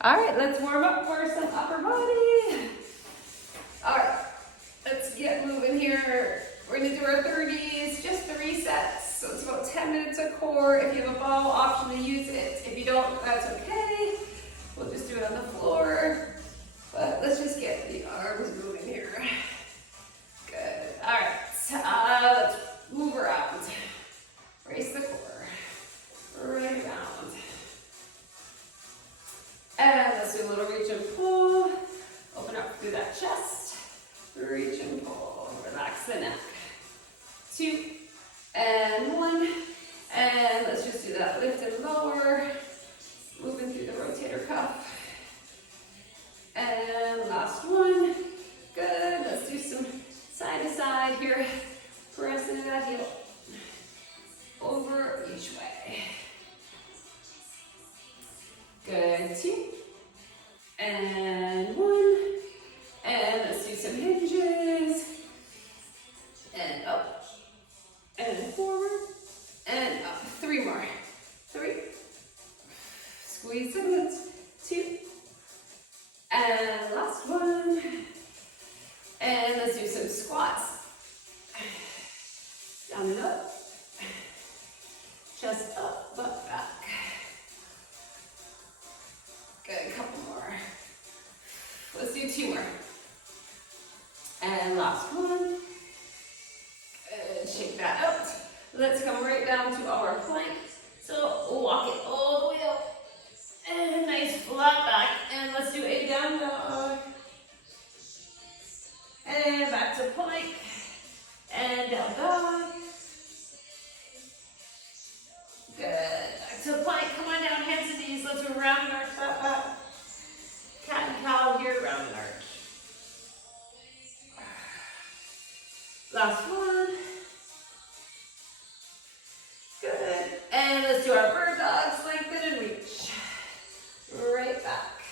All right, let's warm up for some upper body. All right, let's get moving here. We're gonna do our 30s, just 3 sets. So it's about 10 minutes of core. If you have a ball, option to use it. If you don't, that's okay. We'll just do it on the floor. But let's just get the arms moving here. Good. All right, let's move around. Raise the core. Right around. And let's do a little reach and pull. Open up through that chest. Reach and pull. Relax the neck. 2 and 1. And let's just do that lift and lower. Moving through the rotator cuff. And last one. Good. Let's do some side to side here. Pressing that heel over each way. Good. 2 and 1. And let's do some hinges. And up. And forward. And up. 3 more. 3. Squeeze the glutes. 2. And last one. And let's do some squats. Down and up. Chest up, butt back. Good, a couple more. Let's do 2 more. And last one. Good, shake that out. Let's come right down to our plank. So walk it all the way up. And a nice flat back. And let's do a down dog. And back to plank. And down dog. Good. Back to plank. Come on down, hands and knees. Let's do a round and arch that back. Cat and cow here, round and arch. Last one. Good. And let's do our bird dogs. Lengthen and reach. Right back.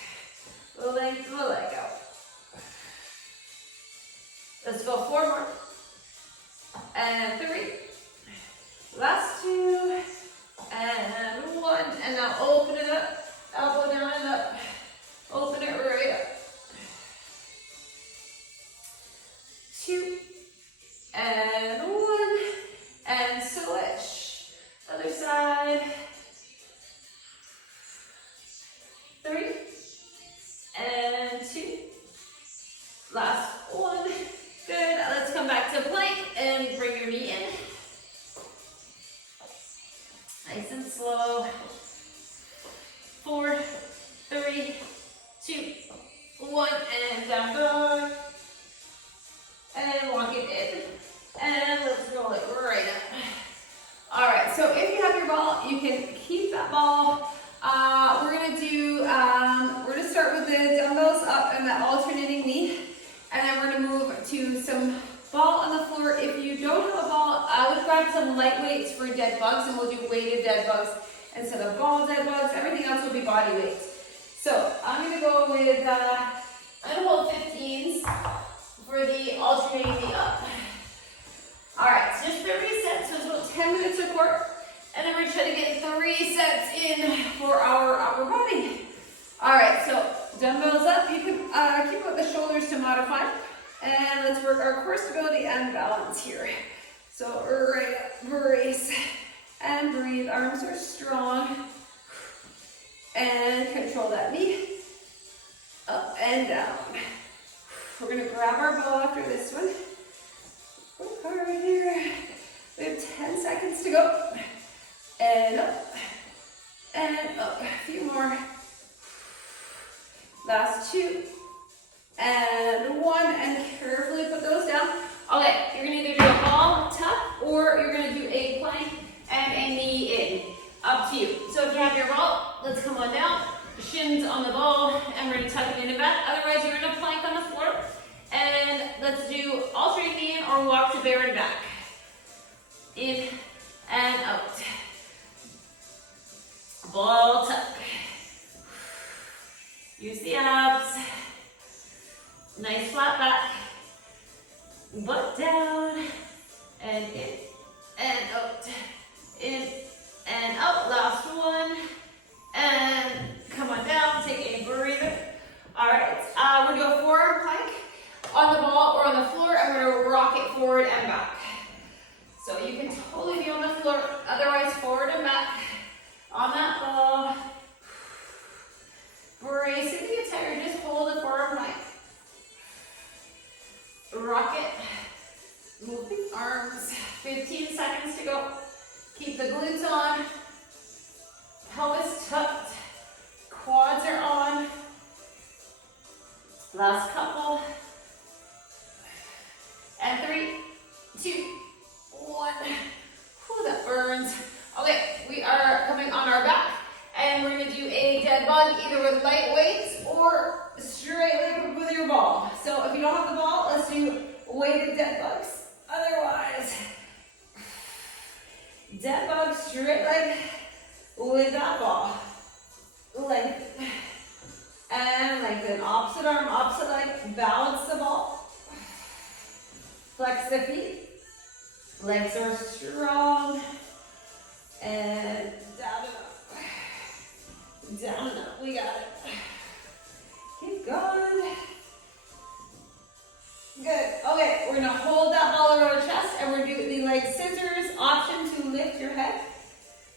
Lengthen the leg out. Let's go 4 more. And 3. Last 2. And 1. And now open it up. Elbow down and up. Open it right up. 2. And 1. And switch. Other side. 3. And 2. Last 1. Good. Let's come back to plank and bring your knee in. Nice and slow. 4, 3, 2, 1, and down dog. And walk it in. And let's roll it right up. All right, so if you have your ball, you can keep that ball. We're gonna start with the dumbbells up and that alternating knee. And then we're gonna move to some ball on the floor. If you don't have a ball, I would grab some light weights for dead bugs, and we'll do weighted dead bugs instead of ball dead bugs. Everything else will be body weights. So I'm gonna go with, I'm gonna hold 15s for the alternating knee up. All right, so just 30 sets, so it's about 10 minutes of core. And then we're trying to get 3 sets in for our upper body. All right, so dumbbells up. You can keep out the shoulders to modify. And let's work our core stability and balance here. So right up, brace, and breathe. Arms are strong. And control that knee. Up and down. We're gonna grab our ball after this one. Work hard here. We have 10 seconds to go. And up. And up. A few more. Last 2. And 1. And carefully put those down. Okay, you're gonna either do a ball tuck or you're gonna do a plank and a knee in. Up to you. So if you have your ball, let's come on down. Shins on the ball, and we're gonna tuck it in and back. Otherwise, you're gonna plank on the floor. And let's do alternate knee in or walk to bear and back. In and out. Ball tuck. Use the abs. Nice flat back. Butt down. And in and out. In and out. Last one. And come on down. Take a breath. 15 seconds to go. Keep the glutes on. Pelvis tucked. Quads are on. Last couple. And 3, 2, 1. Whew, that burns. Okay, we are coming on our back. And we're going to do a dead bug either with light weights or straight leg with your ball. So if you don't have the ball, let's do weighted dead bugs. Otherwise, dead bug, straight leg with that ball. Lengthen. And lengthen. Opposite arm, opposite leg. Balance the ball. Flex the feet. Legs are strong. And down and up. Down and up. We got it. Keep going. Good. Okay, we're going to hold that ball over our chest and we're doing the leg scissors. Option to lift your head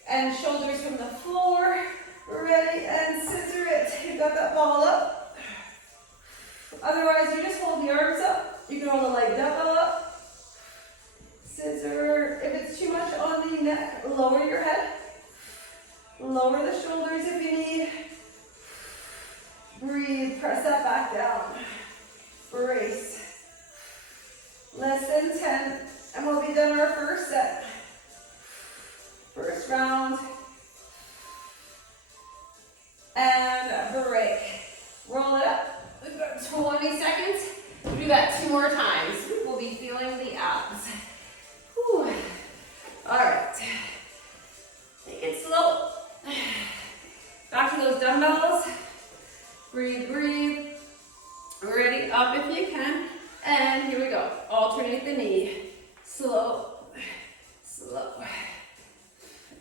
and shoulders from the floor. Ready, and scissor it. You got that ball up. Otherwise, you just hold the arms up. You can hold the leg dumbbell up. Scissor. If it's too much on the neck, lower your head. Lower the shoulders if you need. Breathe. Press that back down. Brace. Less than 10. And we'll be done our first set. First round. And break. Roll it up. We've got 20 seconds. We'll do that 2 more times. We'll be feeling the abs. Whew. All right. Take it slow. Back to those dumbbells. Breathe, breathe. Ready, up if you can. And here we go. Alternate the knee. Slow, slow.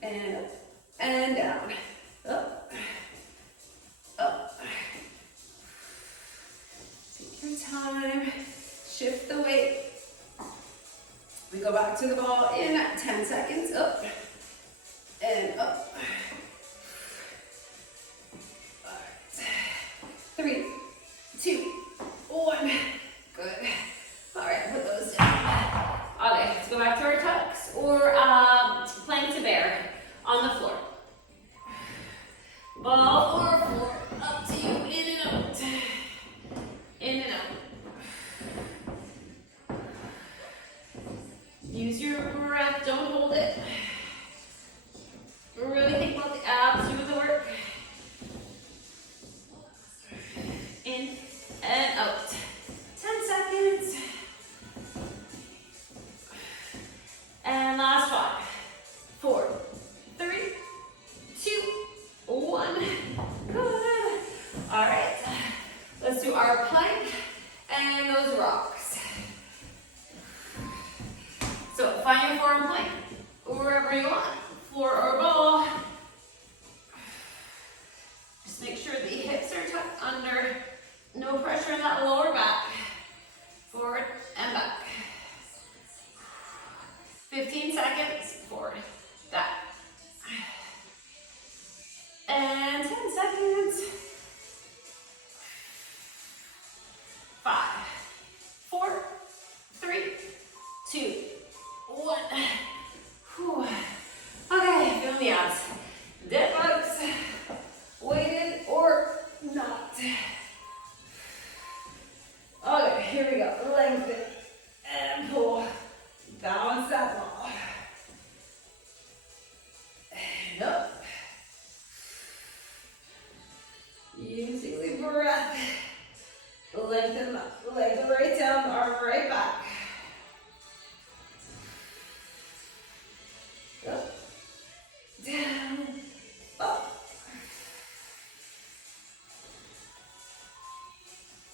And up, and down. Up, up. Take your time. Shift the weight. We go back to the ball in 10 seconds. Up and up. All right. 3, 2, 1. Good. All right, put those down. Okay, let's go back to our tucks or plank to bear on the floor. Ball or floor, up to you. In and out. In and out. Use your breath, don't hold it. Really think about the abs, do the work. In and out. 10 seconds. And last 5, 4, 3, 2, 1. Good. All right. Let's do our plank and those rocks. So find your forearm plank wherever you want, floor or ball. Just make sure the hips are tucked under. No pressure in that lower back. Forward and back. 15 seconds. Forward. Back. And 10 seconds. 5, 4, 3, 2, 1. Whew. Okay, feeling the abs. Dead bugs. Weighted or not. Okay, here we go. Lengthen and pull. Balance that ball. And up. Using the breath. Lengthen the leg right down, arm right back. Up. Down. Up.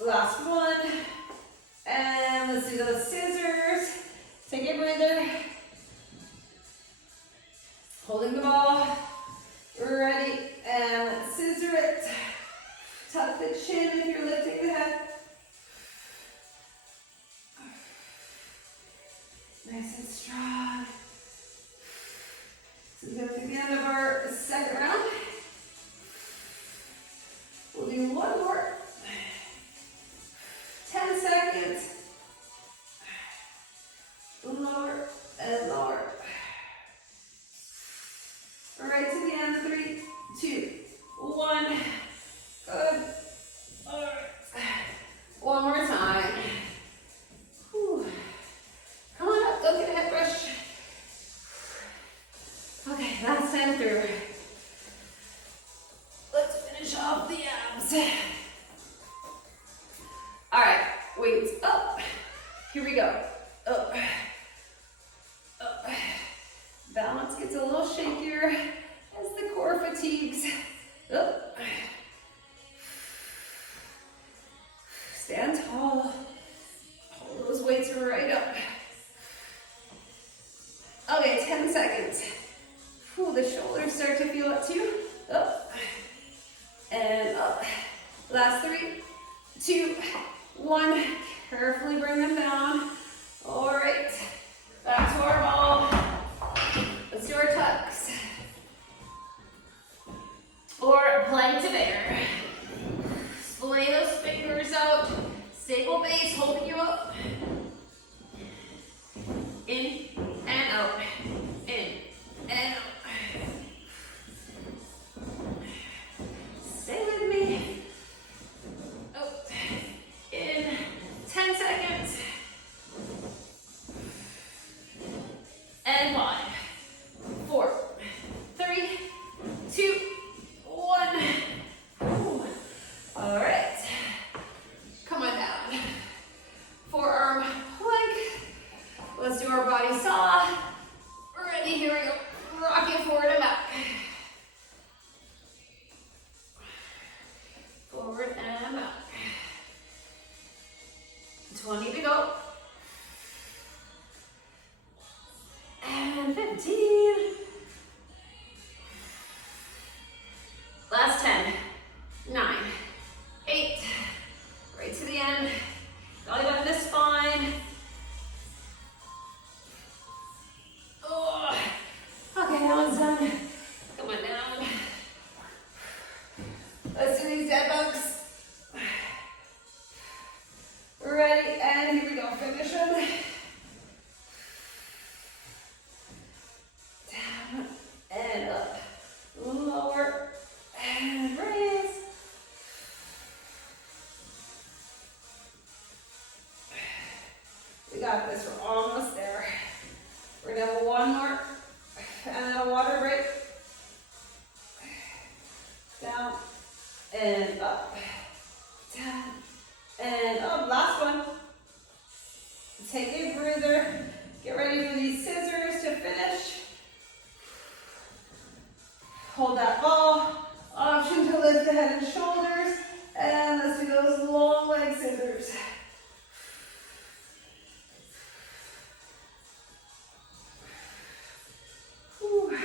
Last one. And let's do those scissors. Take a breather. Holding the ball. Ready. And let's scissor it. Tuck the chin if you're lifting the head. Nice and strong. This is going to be the end of our second round. We'll do one more. 10 seconds. Lower and lower. All right, weights up. Here we go. Up. Up. Balance gets a little shakier as the core fatigues. Up. Stand tall. Hold those weights right up. Okay, 10 seconds. Ooh, the shoulders start to feel it too. Up and up. Last 3, 2, 1. Carefully bring them down. All right, back to our ball. Let's do our tucks. Or plank to bear. Splay those fingers out. Stable base, holding you up. In and out. In and out. Stay with me. Out. In 10 seconds. And 5, 4, 3, 2, 1. Ooh. All right. Come on down. Forearm plank. Let's do our body saw. Ready, here we go. Rocking forward and back. Forward and back. 20 to go. And 15. Last 10. 9, 8. Right to the end. Belly button to spine. Oh. Okay, that one's done. Come on down. Let's do these dead bugs. Ready, and here we go. Finish them. Down and up. Lower and raise. We got this. We're almost there. We're gonna have one more, and then a water break. Down and up. Down and up. Last one. Take a breather. Get ready for these scissors to finish. Hold that ball. Option to lift the head and shoulders. And let's do those long leg scissors. Whew.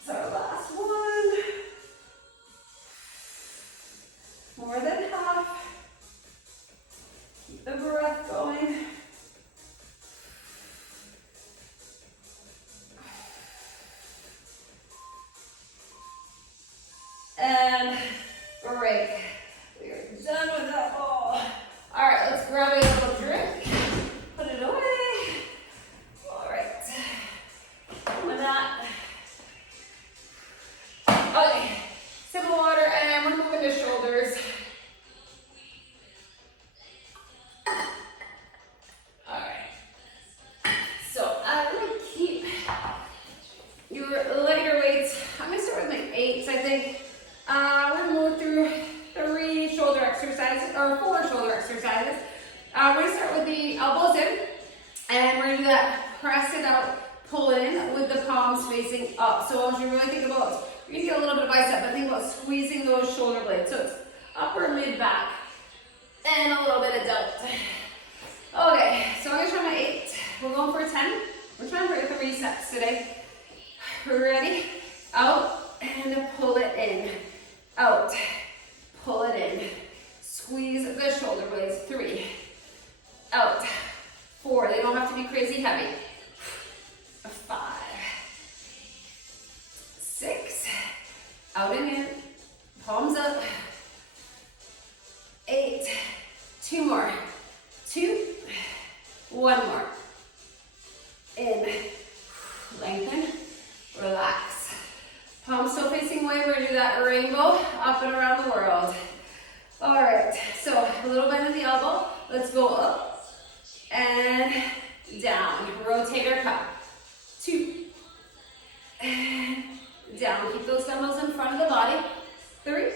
It's our last one. More than half. Keep the breath going. And break. We are done with that ball. All right, let's grab a little drink. Put it away. All right. With that. Okay. Sip of water, and we're moving to shoulders. All right. So I'm gonna keep your lighter weights. I'm gonna start with my 8s, I think. We're gonna move through 3 shoulder exercises, or 4 shoulder exercises. We're gonna start with the elbows in, and we're gonna do that, press it out, pull it in with the palms facing up. So as you really think about, you're gonna get a little bit of bicep, but think about squeezing those shoulder blades. So it's upper, mid, back, and a little bit of delt. Okay, so I'm gonna try my 8. We're going for 10. We're trying for 3 sets today. Ready? Out, and pull it in. Out, pull it in. Squeeze the shoulder blades. 3, out. 4, they don't have to be crazy heavy. 5, 6, out and in, palms up. 8, 2 more. 2, 1 more. In, lengthen, relax. Palms still facing away. We're gonna do that rainbow up and around the world. All right, so a little bend in the elbow. Let's go up and down. Rotate our cup. 2, and down. Keep those dumbbells in front of the body. 3,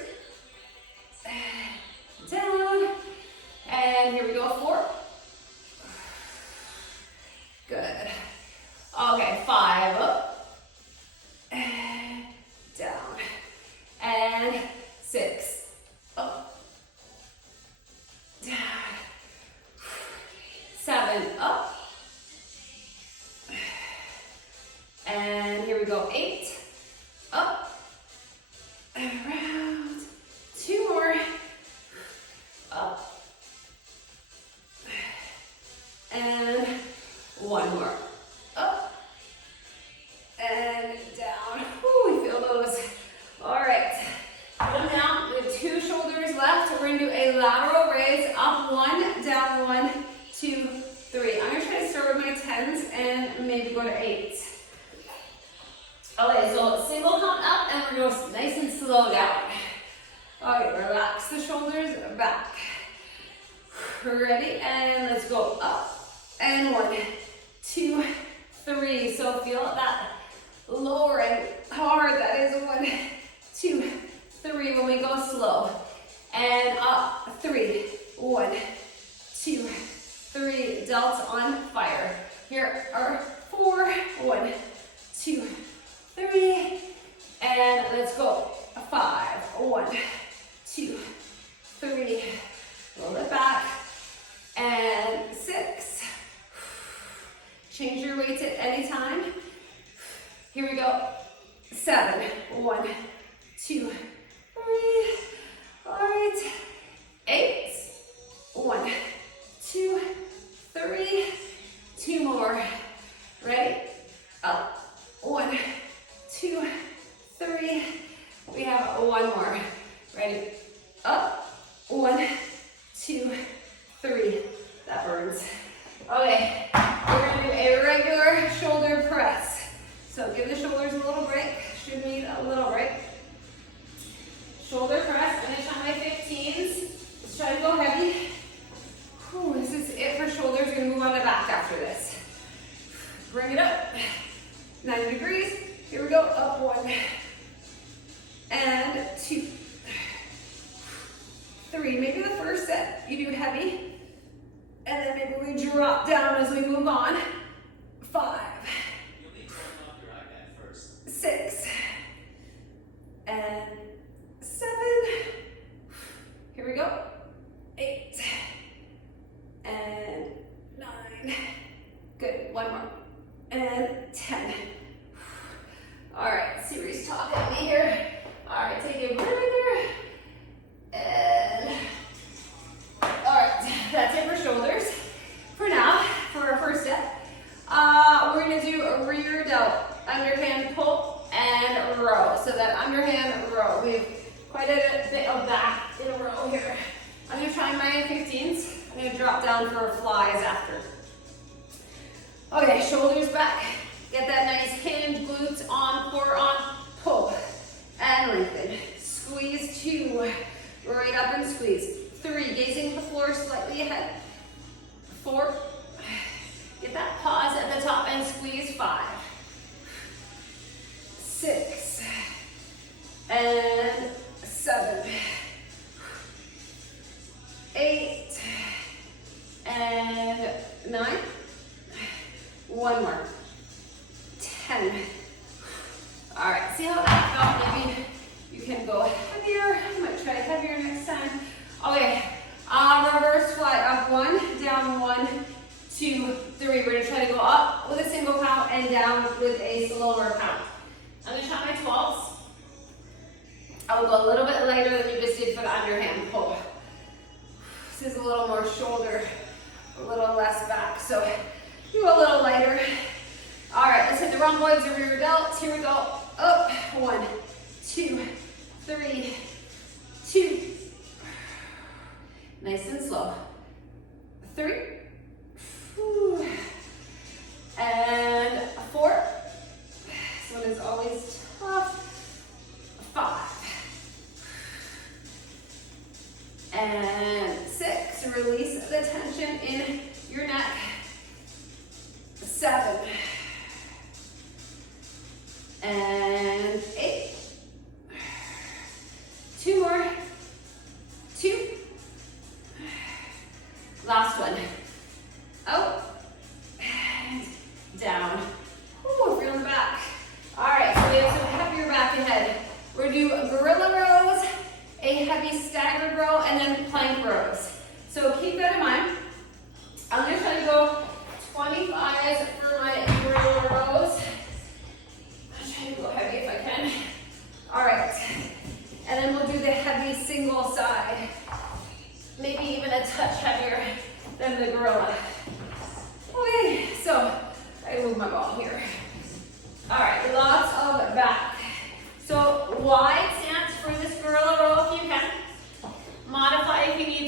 a lateral raise, up one, down one, 2, 3. I'm gonna try to start with my 10s and maybe go to 8s. Okay, so single count up and we're gonna go nice and slow down. Okay, relax the shoulders back. Ready? And let's go up. And 1, 2, 3. So feel that lowering, how hard that is. 1, 2, 3 when we go slow. And up, 3, 1, 2, 3. Delts on fire. Here are 4, 1, 2, 3. And let's go. 5, 1, 2, 3. Roll it back. And 6. Change your weights at any time. Here we go. 7, 1, 2, 3. All right. 8, 1, 2, 3. 2 more. Ready? Up. 1, 2, 3. We have 1 more. Ready? Up. 1, 2, 3. That burns. Okay, we're gonna do a regular shoulder press. So give the shoulders a little break. Should need a little break. Shoulder press. I'm gonna try my 15s. Let's try to go heavy. Whew, this is it for shoulders. We're gonna move on to back after this. Bring it up. 90 degrees. Here we go. Up 1. And 2. 3. Maybe the first set you do heavy. And then maybe we drop down as we move on. 5. 6. And 7. Here we go. 8. And 9. Good. 1 more. And 10. All right, serious talk at me here. All right, take a breather. And all right, that's it for shoulders. For now, for our first step, we're gonna do a rear delt, underhand pull and row. So that underhand row, we have quite a bit of that in a row here. I'm gonna try my 15s. I'm gonna drop down for flies after. Okay, shoulders back. Get that nice hinge, glutes on, core on, pull and lengthen. Squeeze 2, right up and squeeze. 3, gazing the floor slightly ahead. 4, get that pause at the top and squeeze. 5, 6, and 7, 8, and 9. 1 more. 10. All right, see how that felt? Maybe you can go heavier. I might try heavier next time. Okay, reverse fly, up 1, down 1, 2, 3. We're gonna try to go up with a single count and down with a slower count. I'm gonna try my 12s. I will go a little bit lighter than you just did for the underhand pull. This is a little more shoulder, a little less back, so do a little lighter. All right, let's hit the rhomboids or rear delts. Here we go. Up, 1, 2, 3, 2. Nice and slow. 3. And 4. This one is always tough. 5. And 6. Release the tension in your neck. 7. And 8. 2 more. 2. Last one. Out. And down. Ooh, feeling the back. All right, so we have some heavier back ahead. We're gonna do gorilla rows, a heavy staggered row, and then plank rows. So keep that in mind. I'm gonna try to go 25s for my gorilla rows. I'm trying to go heavy if I can. All right, and then we'll do the heavy single side. Maybe even a touch heavier than the gorilla. Okay, so I move my ball here. All right, lots of back. So wide stance for this gorilla row if you can. Modify if you need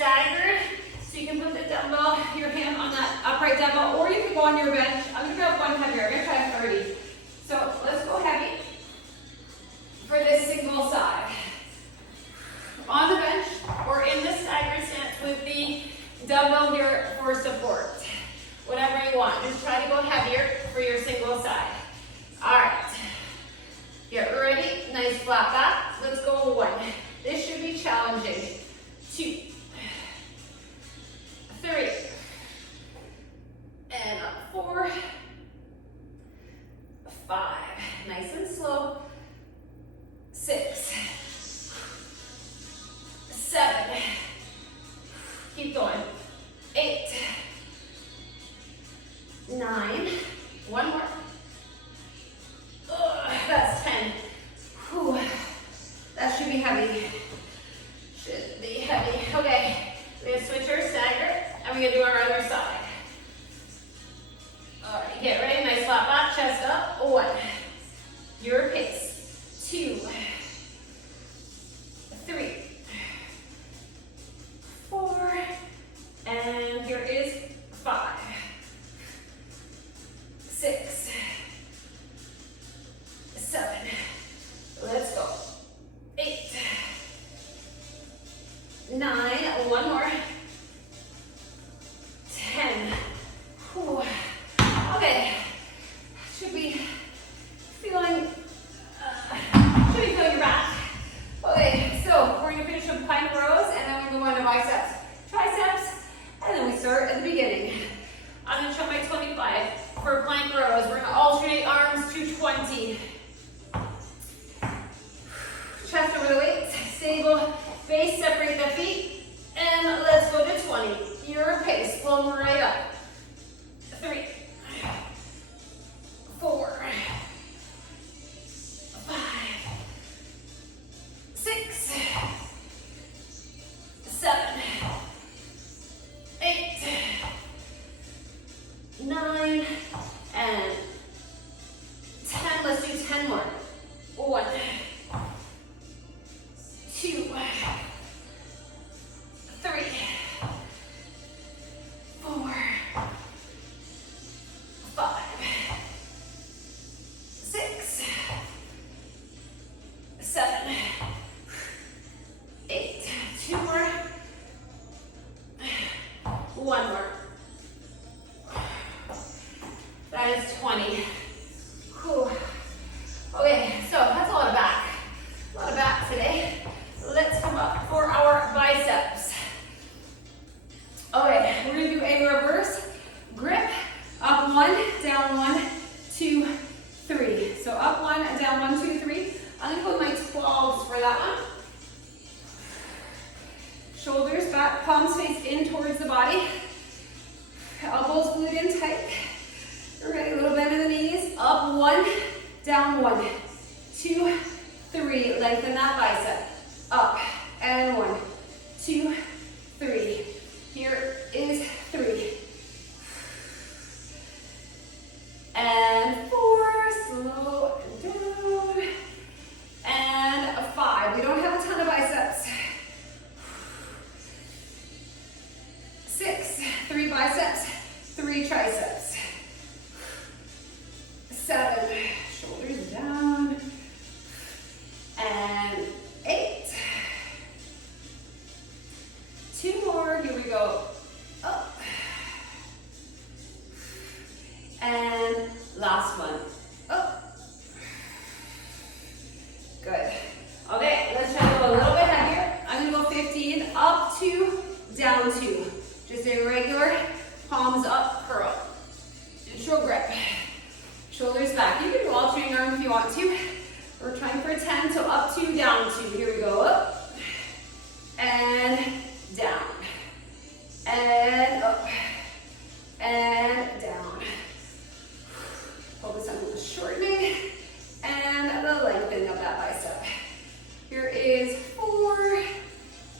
staggered. So you can put the dumbbell, your hand on that upright dumbbell, or you can go on your bench. I'm gonna grab one heavier, I'm gonna try 30. So let's go heavy for this single side. On the bench or in the staggered stance with the dumbbell here for support. Whatever you want, just try to go heavier for your single side. All right, get ready, nice flat back. Let's go 1. This should be challenging. 2, 3, and up 4, 5, nice and slow. 6, 7, keep going. 8, 9, one more. That's 10. Whew. That should be heavy. Should be heavy. Okay, we're gonna switch our stagger and we're gonna do our other side. All right, get ready, nice flat back, chest up. 1, your pace. 2, 3, 4, and here is 5, 6, 7, let's go. 8, 9, one more. 10. Whew. Okay, should be feeling your back. Okay, so we're gonna finish with plank rows and then we're gonna go on to biceps, triceps, and then we start at the beginning. I'm gonna show my 25 for plank rows. We're gonna alternate arms to 20. Chest over the weight, stable base, separate the feet, and let's go to 20. Your pace, pull them right up. 3, 4, 5, 6, 7, 8, 9, and 10. Let's do 10 more. 1, 2, 3, 4, 5, 6, 7, 8. 2 more. 1 more. That is 20. Whew. Okay, so that's a lot of back. A lot of back today. Let's come up for our biceps. Okay, we're gonna do a reverse grip. Up 1, down 1, 2, 3. So up 1, down 1, 2, 3. I'm gonna put my 12s for that one. Shoulders back, palms face in towards the body. Elbows glued in tight. We're ready, a little bend in the knees. Up 1, down 1, 2, 3. Lengthen that bicep. Up and 1, 2, 3. Here is 3. And 4, slow down. And 5. We don't have a ton of biceps. 6, 3 biceps, 3 triceps. 7, shoulders down. And 8. 2 more, here we go. Up. And last one. Up. Good. Okay, let's try to go a little bit heavier. I'm gonna go 15, up 2, down 2. Just a regular palms up curl. Neutral grip. Shoulders back. You can do alternating arms if you want to. We're trying for 10, so up 2, down 2. Here we go. Up. And down. And up. And down. Focus on the shortening and the lengthening of that bicep. Here is 4.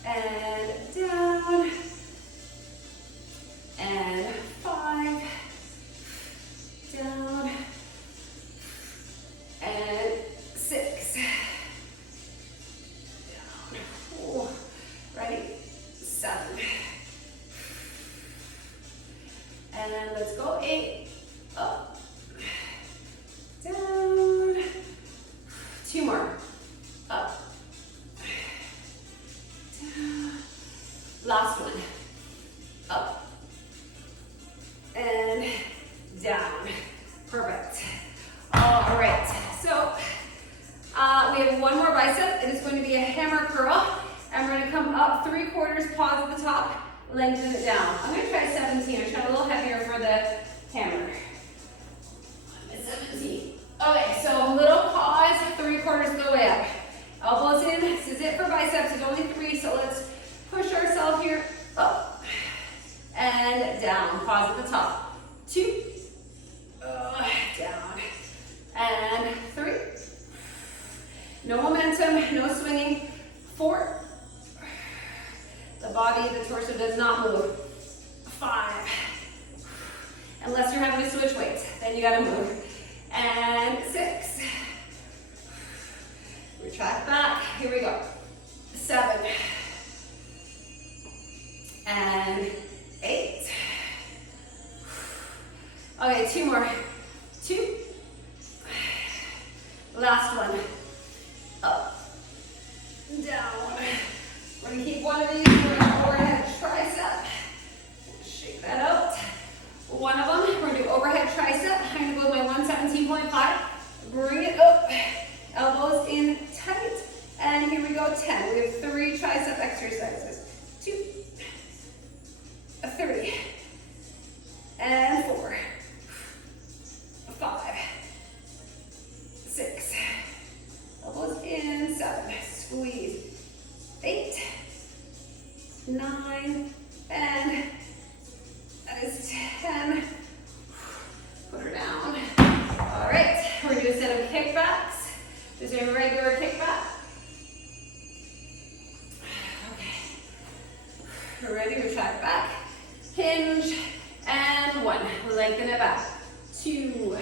And down. And 5. And let's go. 8, up, down. 2 more. Up, down. Last one. Up, and down. Perfect. All right, so we have one more bicep. It is going to be a hammer curl, and we're gonna come up 3/4, pause at the top, lengthen it down. I'm gonna try 17. I'm trying a little heavier for the hammer. 17. Okay, so little pause, 3/4 of the way up. Elbows in. This is it for biceps. There's only 3, so let's push ourselves here. Up and down. Pause at the top. 2. Down. And 3. No momentum, no swinging. 4. The body, the torso does not move. 5. Unless you're having to switch weights, then you gotta move. And 6. Retract back. Here we go. 7. And 8. Okay, 2 more. 2. Last one. Up. Down. We're gonna keep one of these for our overhead tricep. Shake that out. One of them, we're gonna do overhead tricep. I'm gonna go with my 117.5. Bring it up. Elbows in tight. And here we go, 10. We have 3 tricep exercises. 2, 3, and 4, 5, 6. Elbows in, 7. Squeeze. 8, 9, and that is 10. Put her down. All right, we're gonna do a set of kickbacks. Just a regular kickback. Okay. We're ready, retract back. Hinge, and 1. Lengthen it back. 2,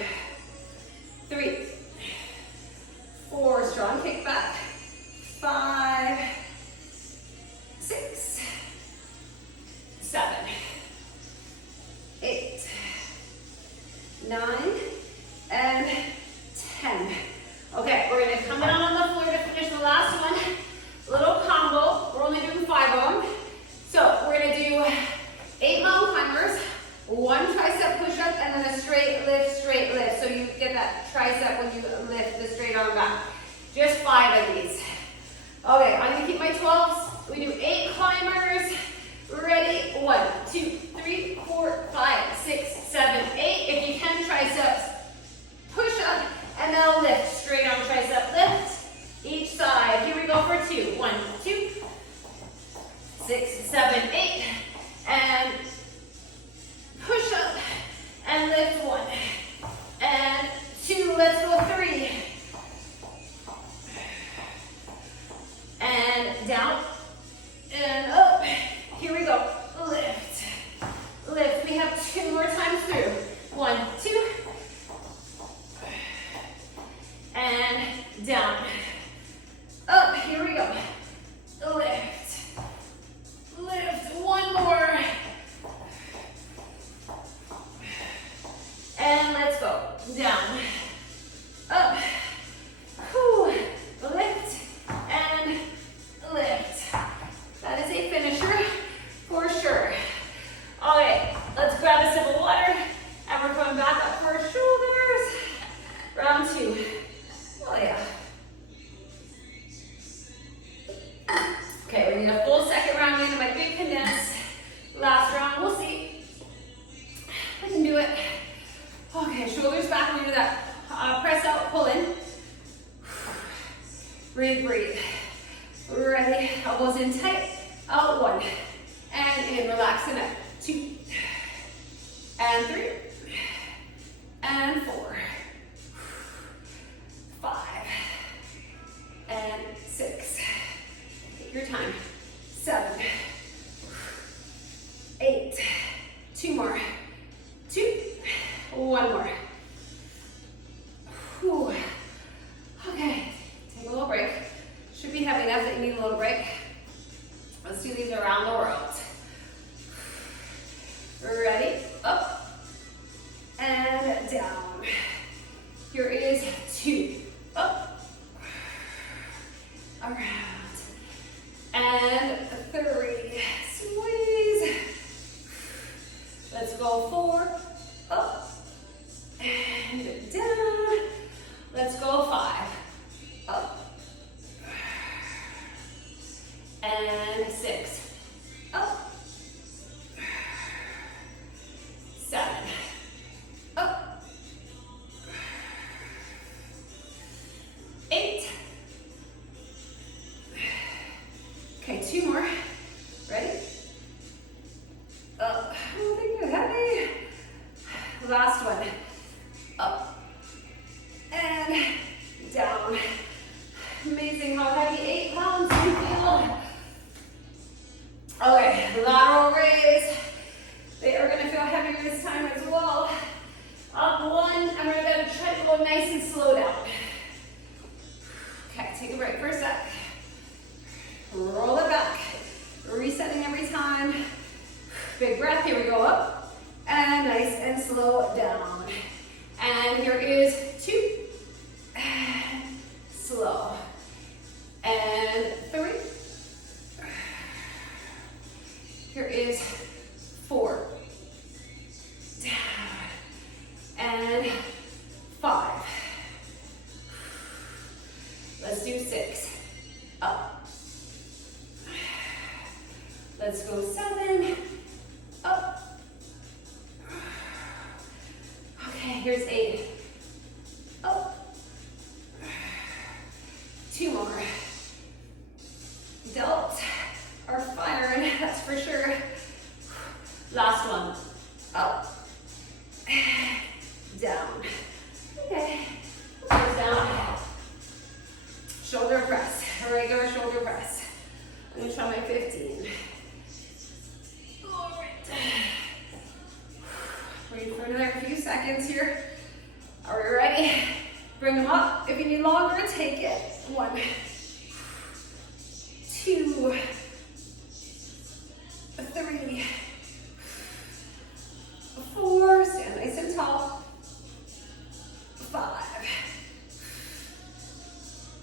3, 4. Strong kickback. 5, 6, 7, 8, 9, and 10. Okay, we're gonna come down on the floor to finish the last one. Little combo. We're only doing 5 of them. So we're gonna do 8 mountain climbers, 1 tricep push-up, and then a straight lift, straight lift. So you get that tricep when you lift the straight arm back. Just 5 of these. Okay, I'm gonna keep my 12s. We do 8 climbers. Ready? 1, 2, 3, 4, 5, 6, 7, 8. If you can, triceps push up, and then lift. Straight arm tricep lift. Each side. Here we go for 2. 1, 2, 6, 7, 8. And push up and lift 1. And 2. Let's go 3. And down and up. Here we go. Lift. Lift. We have 2 more times through. 1, 2. And down. Up. Here we go. Lift. Lift. 1 more. And let's go. Down. Up. Whew. Lift. And lift. That is a finisher for sure. All right, let's grab a sip of water, and we're coming back up for our shoulders. Round 2. Oh yeah. Okay, we need a full second round in. It might be condensed. Last round, we'll see. I can do it. Okay, shoulders back. We're gonna do that press out, pull in. Breathe, breathe. Ready, elbows in tight. Out 1. And in, relax the neck. 2. And 3. And 4. 5. And 6. Take your time. 7. 8. 2 more. 2. 1 more. Whew. Okay, take a little break. Should be heavy enough that you need a little break. Let's do these around the world. Ready? Up. Last one. Up and down. Amazing how heavy, 8 pounds you feel. Okay, lateral raise. They are gonna feel heavier this time as well. Up one, and we're gonna try to go nice and slow down. Okay, take a break for a sec. Roll it back. Resetting every time. Big breath, here we go, up. And nice and slow down. And here is 2. Slow. And 3. Here is 4. Down. And 5. Let's do 6. Up. Let's go 7. Up. Okay, here's 8. Up. 2 more. Delts are firing, that's for sure. Last one. Up. Down. Okay. Goes down. Shoulder press. Regular shoulder press. I'm going to try my 15. All right. Wait for another few seconds here. Are we ready? Bring them up. If you need longer, take it. 1, 2, 3, 4. Stand nice and tall. 5.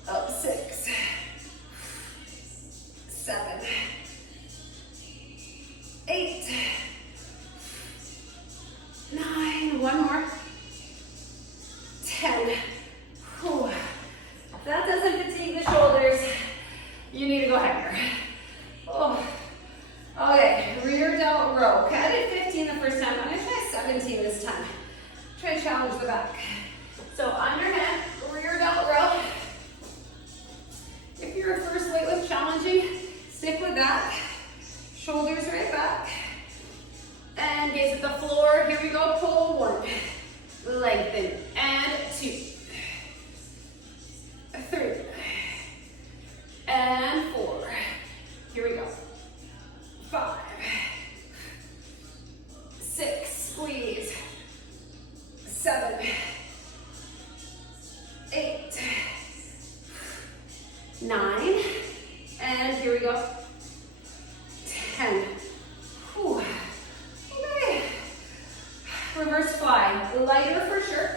Up 6. 7. 8. 9. One more. 10. Whew. If that doesn't fatigue the shoulders, you need to go heavier. Oh. Okay, rear delt row. Okay, I did 15 the first time. I'm gonna try 17 this time. Try to challenge the back. So underhand, rear delt row. If you're a first weightlift challenging, stick with that. Shoulders right back. And gaze at the floor. Here we go, pull 1. Lengthen, and 2. 3. And 4. Here we go. 5. 6. Squeeze. 7. 8. 9. And here we go. 10. Whew. Okay. Reverse fly. Lighter for sure,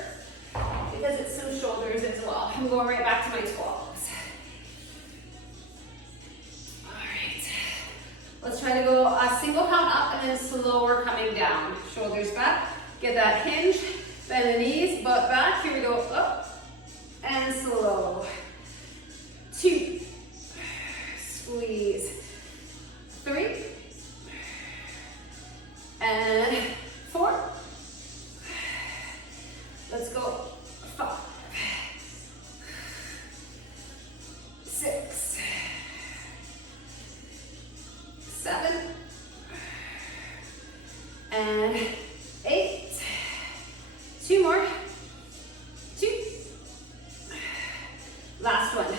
because it's some shoulders as well. I'm going right back to my 12s. All right. Let's try to go a single count up and then slower coming down. Shoulders back. Get that hinge. Bend the knees, butt back. Here we go. Up and slow. 2. Squeeze. 3. And 4. Let's go. 5. 6. 7. And 8. 2 more. 2. Last one.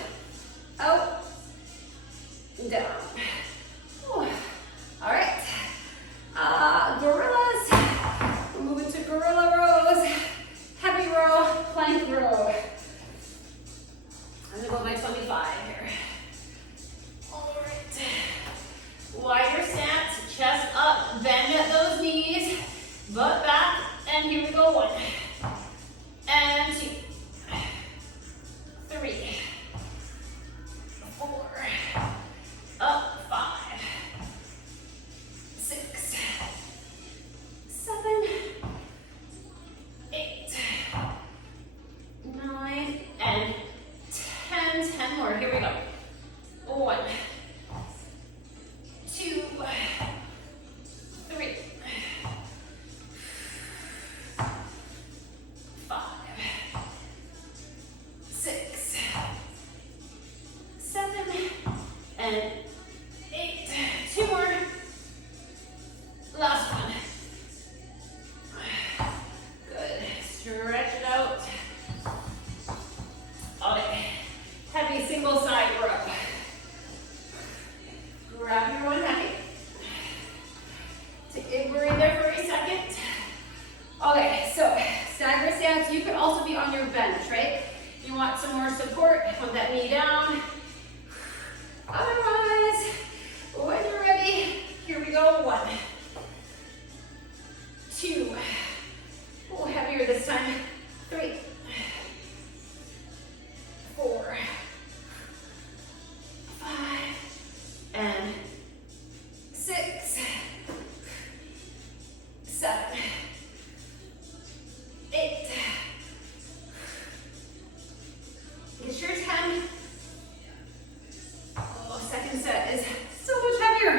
Out. Down. Whew. All right. Gorillas. We're moving to gorilla rows. Heavy row, plank row. I'm gonna go my 25 here. All right. Wider stance, chest up, bend at those knees, butt back, and here we go. 1. And 2. 3. 4. Up. 5. 6. 7. 8. 9. And 10. 10 more. Here we go. 1. 2. 3. 5. 6. Take a breather for a second. Okay, so stagger stance. You could also be on your bench, right? You want some more support, put that knee down. Otherwise, when you're ready, here we go. 1, 2, oh, heavier this time. 3, 4, 5, and 6, 7, 8. Get your 10. Oh, second set is so much heavier,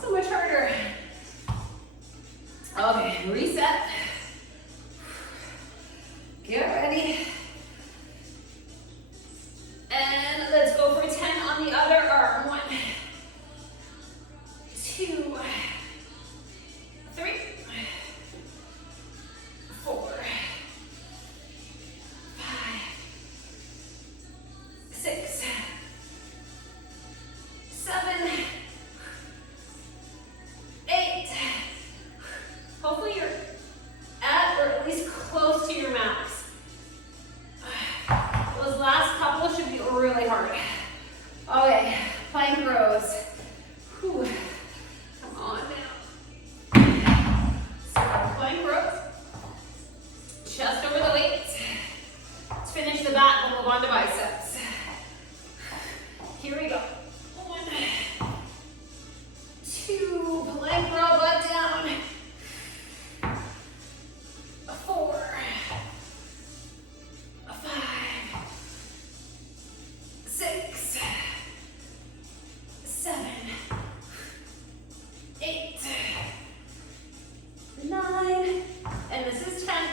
so much harder. Okay, reset. Get ready. And let's go for 10 on the other arm. 1, 2, 3, 4, 5, 6, 7, 8. Hopefully you're at or at least close to your max. Those last couple should be really hard. Okay, plank rows. Whew. Come on now. So plank rows. Chest over the weights. Let's finish the back and move on to biceps. Here we go. 1, 2, plank row, butt down. 4, 5, 6, 7, 8, 9, and this is 10.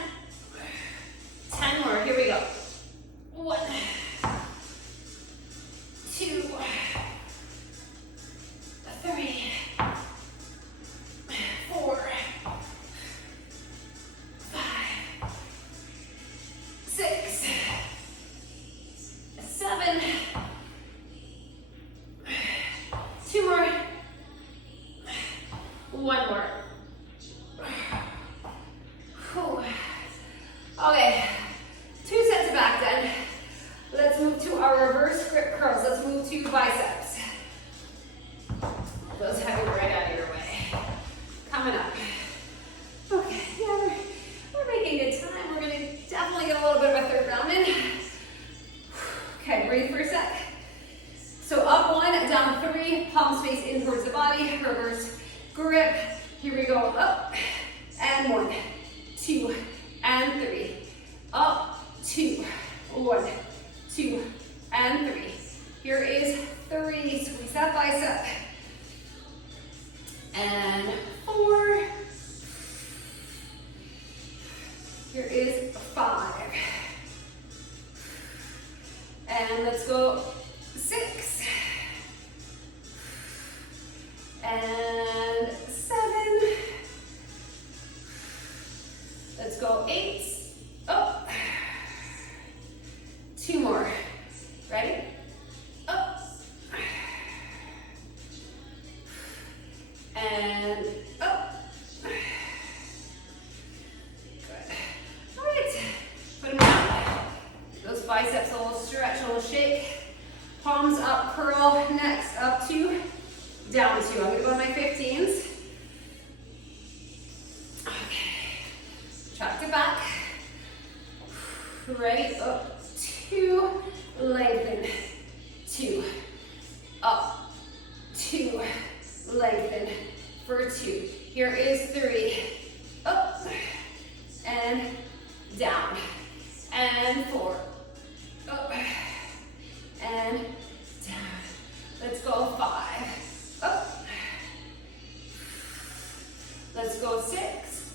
10 more, here we go. 1, 2, 3, 4, 5, 6, 7, 2 more, 1 more. Whew. Okay, 2 sets of back then. Let's move to our reverse grip curls. Let's move to biceps. Those heavy right out of your way. Coming up. Okay, yeah, we're making good time. We're gonna definitely get a little bit of a third round in. Okay, breathe for a sec. So up 1, down 3, palms face in towards the body, reverse grip. Here we go, up, and 1, 2, and 3. Up, 2, 1, 2, and 3. Here is 3, squeeze that bicep. And 4. Here is 5. And let's go 6. And 7. Let's go 8. Up. 2 more. Ready? Up. And up. Good. All right. Put them down. Those biceps a little stretch, a little shake. Palms up, curl. Next, up 2, down 2. I'm going to go to my 15s. Okay. Track it back. Ready? Up. 2, lengthen. 2, up. 2, lengthen. For 2. Here is 3. Up. And down. And 4. Up. And down. Let's go 5. Up. Let's go 6.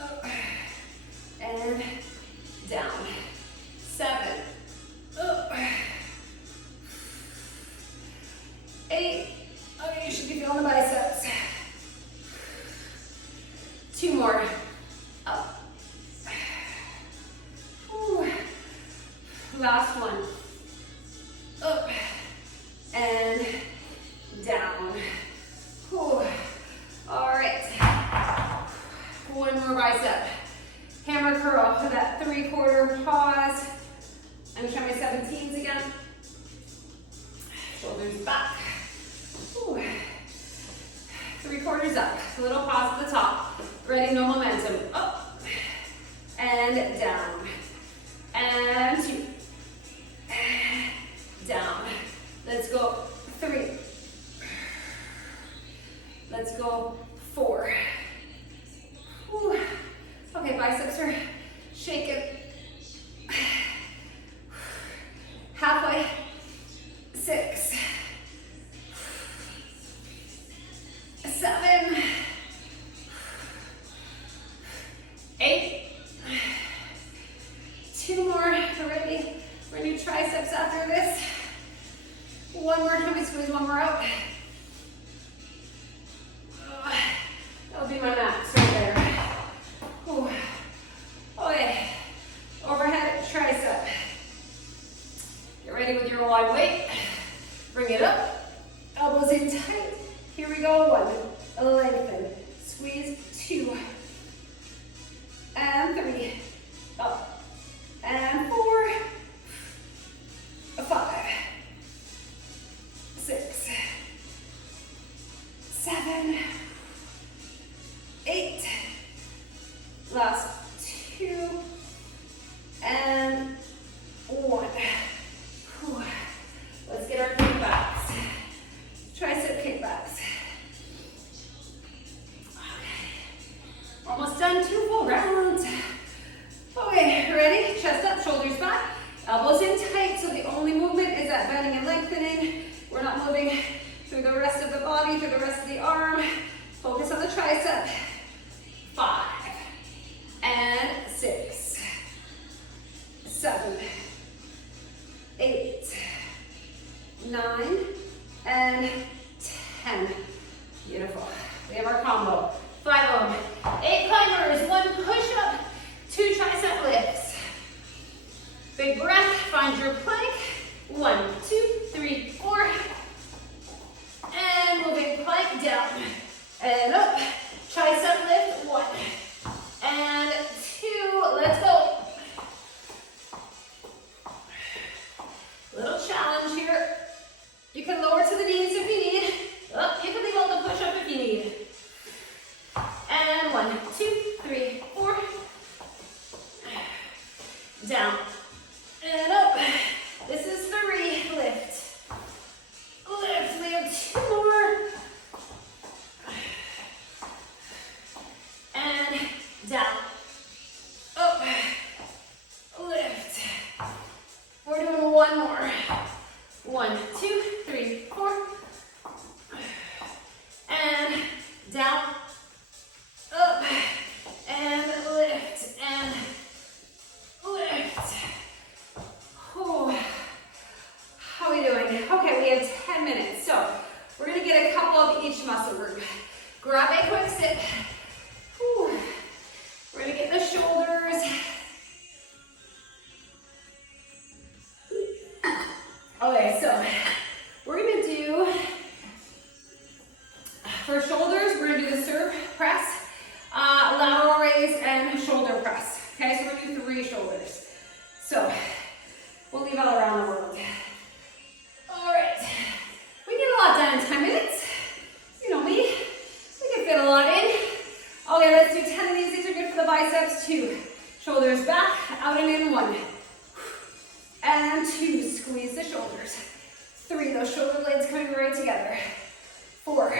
Up. And down. 7. Up. 8. Okay, you should be feeling the biceps. 2 more. Up. Ooh. Last one. Up. And down. Ooh. All right. more bicep. Hammer curl for that 3/4 pause. I'm gonna try my 17s again. Shoulders back. Ooh. 3/4 up. A little pause at the top. Ready, no momentum. Up and down. And 2. Down. Let's go 3. Let's go 4. Ooh. Okay, biceps are shaking. Halfway. 6. 7. 8. 2 more. Ready? We're gonna do triceps after this. 1 more time, we squeeze 1 more out. That'll be my max right there. Ooh. Okay. Overhead tricep. Get ready with your wide weight. Bring it up. Elbows in tight. Here we go. 1. Lengthen. Squeeze. 2. And 3. Up. And 4. 5. 6. 7. 8. Last 2. And 1. Whew. Let's get our kickbacks. Tricep kickbacks. Okay. Almost done. 2 full rounds. Okay, ready? Chest up, shoulders back, elbows in tight, so the only movement is that bending and lengthening. We're not moving through the rest of the body, through the rest of the arm. Focus on the tricep. 5 and 6, 7, 8, 9, and 10. Beautiful. We have our combo. 5 of them. 8 climbers, 1 push-up, 2 tricep lifts. Big breath, find your plank. 1, 2, 3, 4. And moving plank down and up. Tricep lift, 1 and 2. Let's go. Little challenge here. You can lower to the knees if you need. Oh, you can leave out the push-up if you need. And 1, 2, 3, 4. Down and up. This is 3. Lift. Lift. We have 2 more. And down. Up. Lift. We're doing 1 more. 1, 2, 3, 4. And down. Up. And lift. And lift. Whew. How are we doing? Okay, we have 10 minutes. So we're going to get a couple of each muscle group. Grab a quick sit. Whew. We're going to get the shoulders. Okay, so we're going to do, for shoulders, we're going to do the serve press, lateral raise, and shoulder press. Okay, so we're going to do 3 shoulders. So we'll leave all around the world. All right, we get a lot done in 10 minutes. You know me, we can fit a lot in. Okay, let's do 10 of these. These are good for the biceps. 2, shoulders back, out and in. 1, and 2, squeeze the shoulders. 3, those shoulder blades coming right together. 4,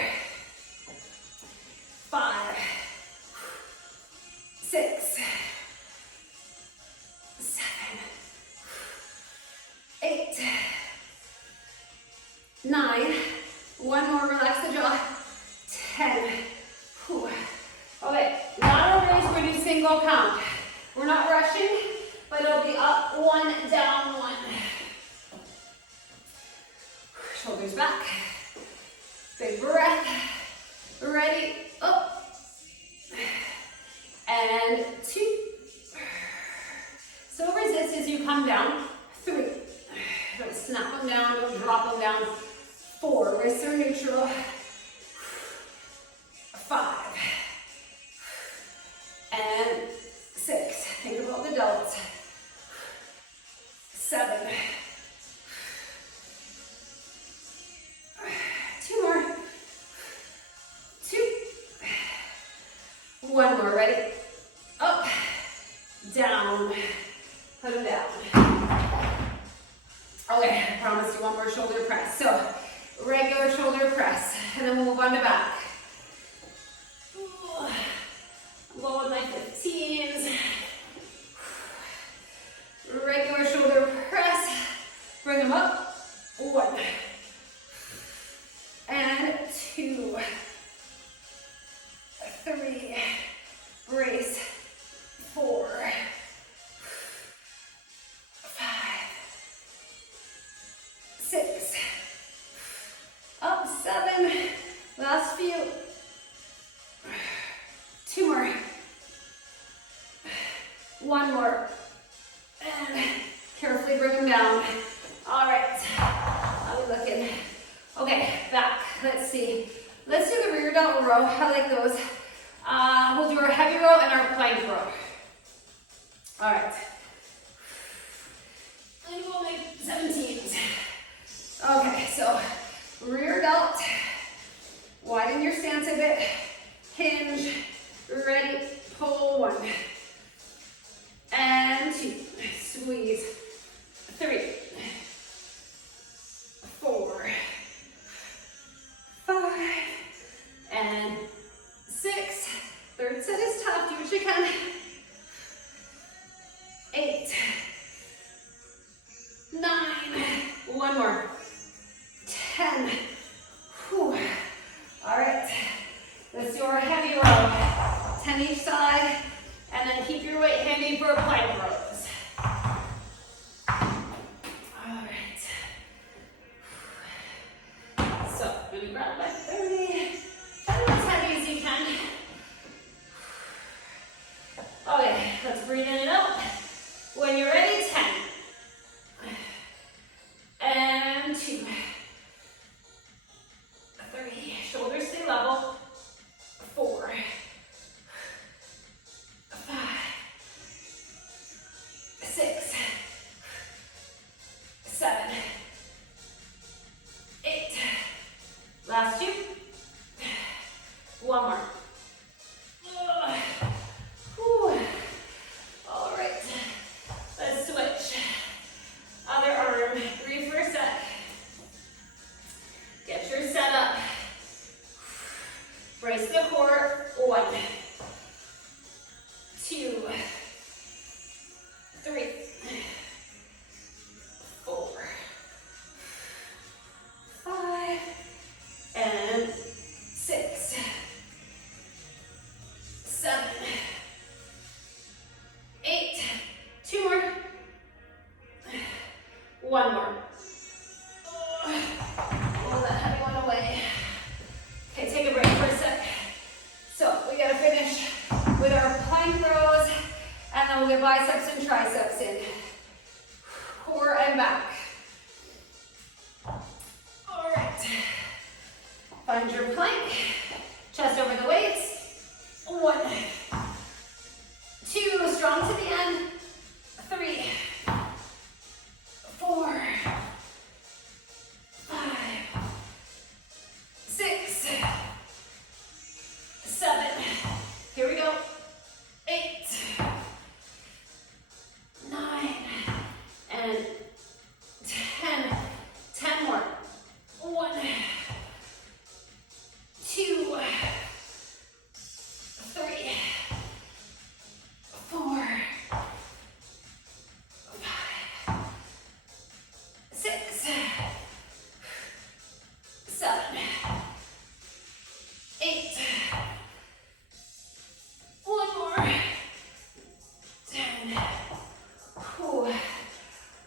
5, 6, 7, 8, 9, 1 more, relax the jaw. 10. Whew. Okay, lateral raise, we're going to do single count. We're not rushing, but it'll be up 1, down 1. Shoulders back. Big breath. Ready, up. And 2. So resist as you come down. 3. Don't snap them down, don't drop them down. 4, wrists are neutral. 5. One more, ready? Up, down, put them down. Okay, I promised you one more shoulder press. So, regular shoulder press, and then we'll move on to back. Low in my 15s. Regular shoulder press. Bring them up. 1 and 2, 3. Brace. 4, 5, 6. Up. 7. Last few. 2 more. 1 more. And carefully bring them down. All right. How are we looking? Okay, back. Let's see. Let's do the rear delt row. I like those. We'll do our heavy row and our plank row. All right. I'm going to make 17s. Okay, so rear delt. Widen your stance a bit. Hinge. Ready. Pull. 1 and 2. Squeeze. 3, 4, 5, and 6. Third set is tough. Do what you can. 8, 9. 1 more. 10. Whew. All right. Let's do our heavy row. 10 each side. And then keep your weight handy for plank rows. All right. So, I'm gonna grab my 30. Try to be as heavy as you can. Okay, let's breathe in and out. When you're ready, 10. And 2. 3. Shoulders stay level. 4. 5, 6, 7, 8. Last 2. 1 more. Whew. All right. Let's switch. Other arm. Breathe for a sec. Get your set up. Brace the core. 1, 2, 3, 4, 5, and 6, 7, 8. 2 more. 1 more. Pull that heavy one away. Okay, take a break for a sec. So we gotta finish with our plank rows, and then we'll get biceps and triceps in. Core and back. All right. Find your plank. Chest over the weights. 1, 2, strong to the end. 3, 4, 5, 6, 7. Here we go. 8, 9, and 10. 10 more. 1, 2, 3, 4, 5, 6, 7, 8. 1 more. 10. Whew.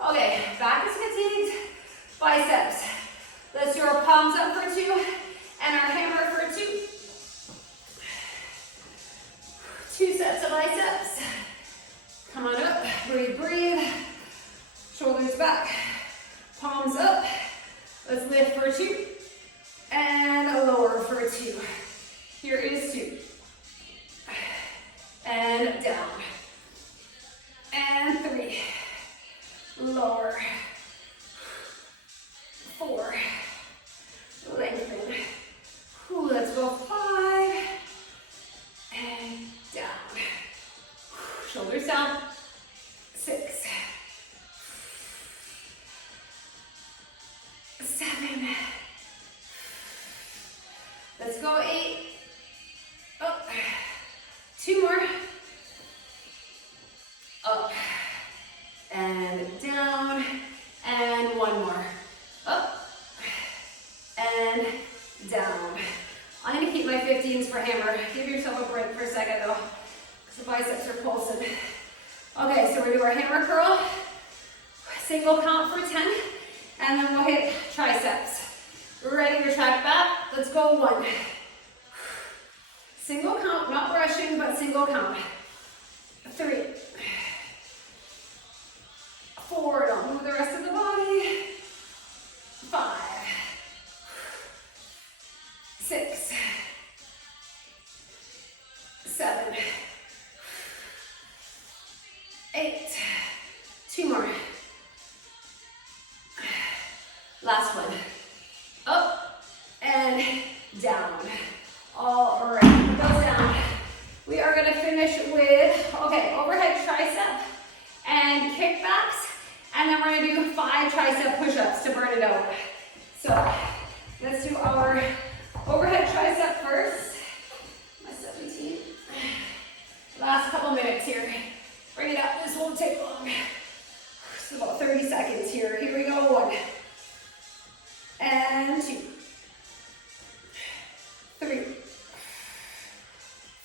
Okay, back is fatigued. Biceps. Let's do our palms up for 2 and our hammer for 2. 2 sets of biceps. Come on up. Breathe, breathe. Shoulders back. Palms up. Let's lift for 2 and lower for 2. Here is 2. And down. And 3. Lower. 4. Lengthen. Let's go 5. And Shoulders down. 6, 7. Let's go. 8. Up. 2 more. Up. And down. And 1 more. Up. And down. I'm going to keep my 15s for hammer. Give yourself a break for a second though, because the biceps are pulsing. Okay, so we're going to do our hammer curl. Single count for 10. And then we'll hit triceps. Ready, retract back. Let's go. 1. Single count, not rushing, but single count. 3. 4. Don't move the rest of the body. 5. 6. 7. 8. 2 more. Last one. Up and down. All right, goes down. We are going to finish with, okay, overhead tricep and kickbacks. And then we're going to do 5 tricep push-ups to burn it out. So let's do our overhead tricep first. My 17. Last couple minutes here. Bring it up. This won't take long. It's about 30 seconds here. Here we go. 1. And 2. 3.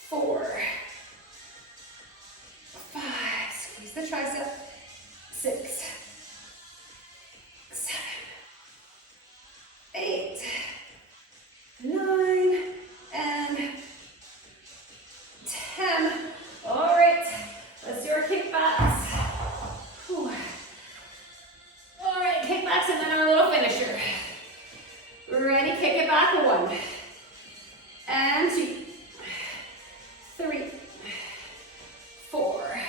4. 5. Squeeze the tricep. 6. 7. 8. 9. And 10. All right. Let's do our kickbacks. Whew. All right, kickbacks and then our little finisher. Ready, kick it back. 1. And 2. 3. 4.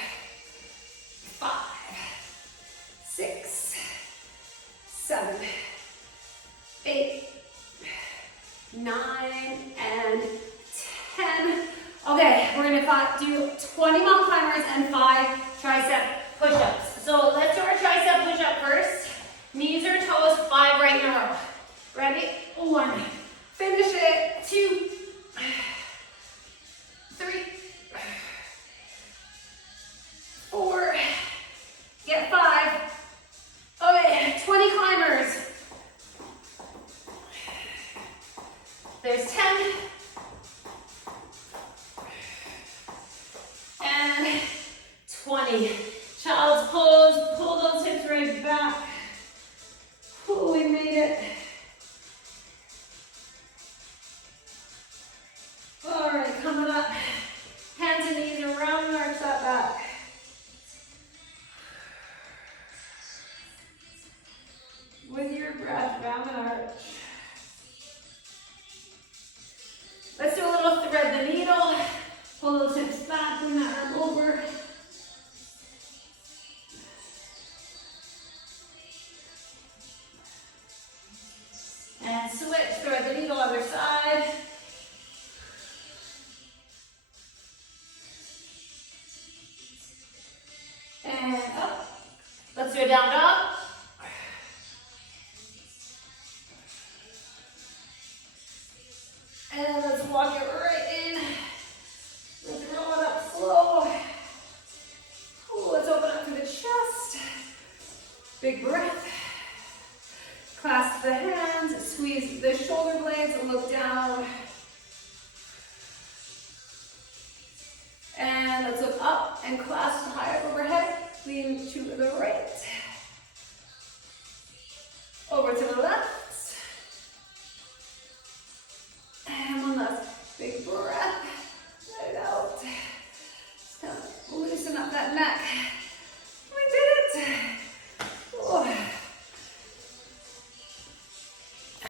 5. 6. 7. 8. 9. And 10. Okay, we're gonna do 20 mountain climbers and 5 tricep push-ups. So let's do our tricep push-up first. Knees or toes, 5 right in a row. Ready? 1. Finish it. 2. 3. 4. Get 5. Okay, 20 climbers. There's 10. And 20. Child's pose. Pull those hips right back. Oh, we made it. All right, coming up. Hands and knees around and arch that back. With your breath, round and arch. Let's do a little thread the needle. Pull those hips back, bring that arm over. And switch, thread the needle, other side. And up. Let's do a down dog. And let's walk it right in. Let's roll it up slow. Ooh, let's open up to the chest. Big breath. Clasp the hands, squeeze the shoulder blades, look down. And let's look up and clasp high up overhead. Lean to the right.